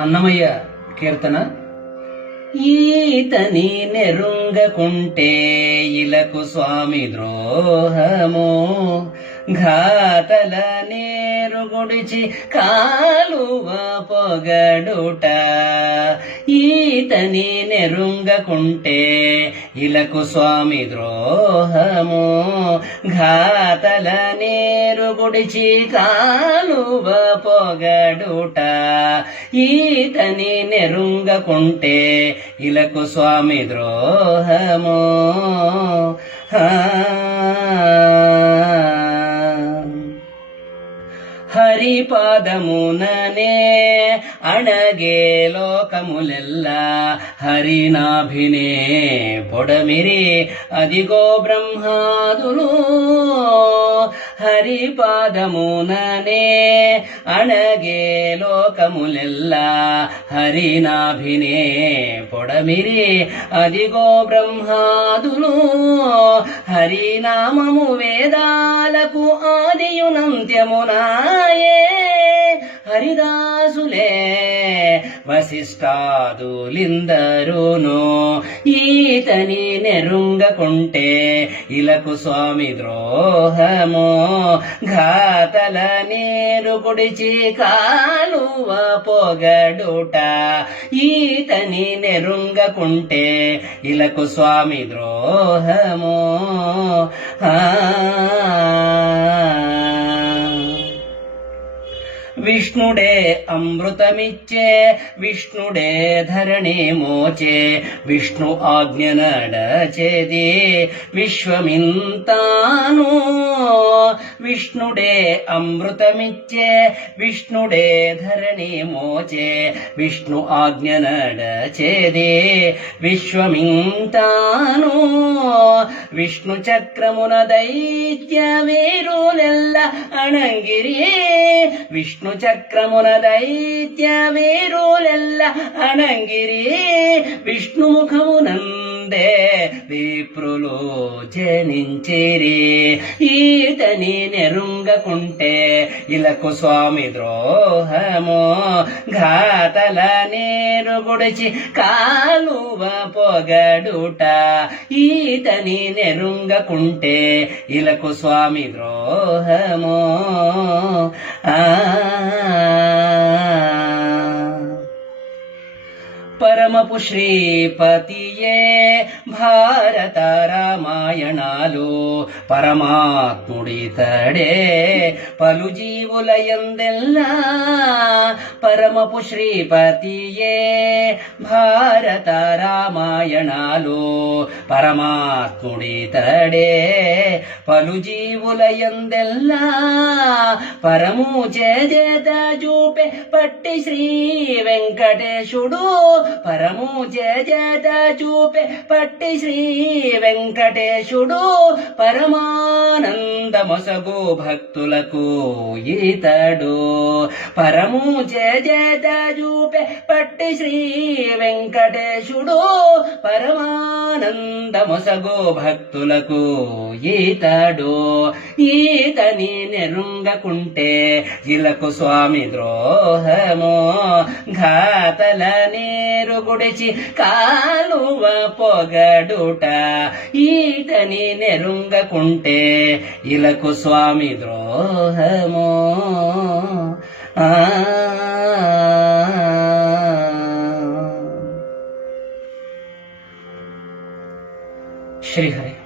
అన్నమయ్య కీర్తన. ఈతని నెరుంగకుంటే ఇలకు స్వామి ద్రోహము. ఘాతల నేరు గుడిచి కాలువ పొగడుట. ఈతని నెరుంగకుంటే ఇలకు స్వామి ద్రోహము. ఘాతల నేరు గుడిచి కాలువ పొగడుట. ఈతని నెరుంగకుంటే ఇలకు స్వామి ద్రోహము. ఆ. హరిపాదముననే అణగే లోకములెల్ల హరినాభినే పొడమిరి. అదిగో బ్రహ్మాదులు హరిపాదముననే. అణగే లోకములెల్ల హరినాభినే పొడమిరి. అదిగో బ్రహ్మాదులు హరినామము వేదాలకు ఆదియునంత్యమునా. వశిష్టాదులిందరును ఈతని నెరుంగకుంటే ఇలకు స్వామి ద్రోహము. ఘాతల నీరు గుడిచి కాలువ పొగడుట ఈతని నెరుంగకుంటే ఇలకు స్వామి ద్రోహము. ఆ ವಿಷ್ಣು ಡೇ ಅಮೃತ ಮಿಚ್ಚೆ ಧರಣಿ ಮೋಚೆ, ವಿಷ್ಣು ಆಜ್ಞ ನಡಚೇದಿ, ವಿಶ್ವಮಿಂತಾನು. ವಿಷ್ಣು ಡೇ ಅಮೃತ ಮಿಚ್ಚೆ ಧರಣಿ ಮೋಚೆ, ವಿಷ್ಣು ಆಜ್ಞ ನಡಚೇದಿ, ವಿಶ್ವಮಿಂತಾನು. ವಿಷ್ಣು ಚಕ್ರಮುನ ದೈತ್ಯ ಮೇರು ನೆಲ್ಲ ಅಣಂಗಿರಿಯೇ ವಿಷ್ಣು ಚಕ್ರಮುನ ದೈತ್ಯ ವೇರೂಲೆಲ್ಲ ಅಣಂಗಿರಿ. ವಿಷ್ಣು ಮುಖಮುನಂ ముందే విప్రులు జనించిరి. ఈతని నెరుంగకుంటే ఇలకు స్వామి ద్రోహము. ఘాతల నీరు గుడిచి కాలువ పొగడుట. ఈతని నెరుంగకుంటే ఇలకు స్వామి ద్రోహము. ఆ పరమపు శ్రీపతియే భారత రామాయణాలు పరమాత్ముడితడే పలు జీవుల ఎందెల్లా పరమపు శ్రీపతియే భారత రామాయణాలు పరమాత్ముడితడే పలు జీవుల ఎందెల్లా పరము చేత చూపే పట్టి శ్రీ వెంకటేశుడు పరము చేత చూపే పట్టి శ్రీ వెంకటేశుడు పరమానందమొసగు భక్తులకు ఈతడు. పరము చేత చూపే పట్టి శ్రీ వెంకటేశుడు పరమానందమొసగు భక్తులకు ఈ ఈతడు ఈతని నెరుంగకుంటే ఇలకు స్వామి ద్రోహము? ఘాతల నీరు గుడిచి కాలువ పొగడుట ఈతని నెరుంగకుంటే ఇలకు స్వామి ద్రోహము? ఆ. శ్రీహరి.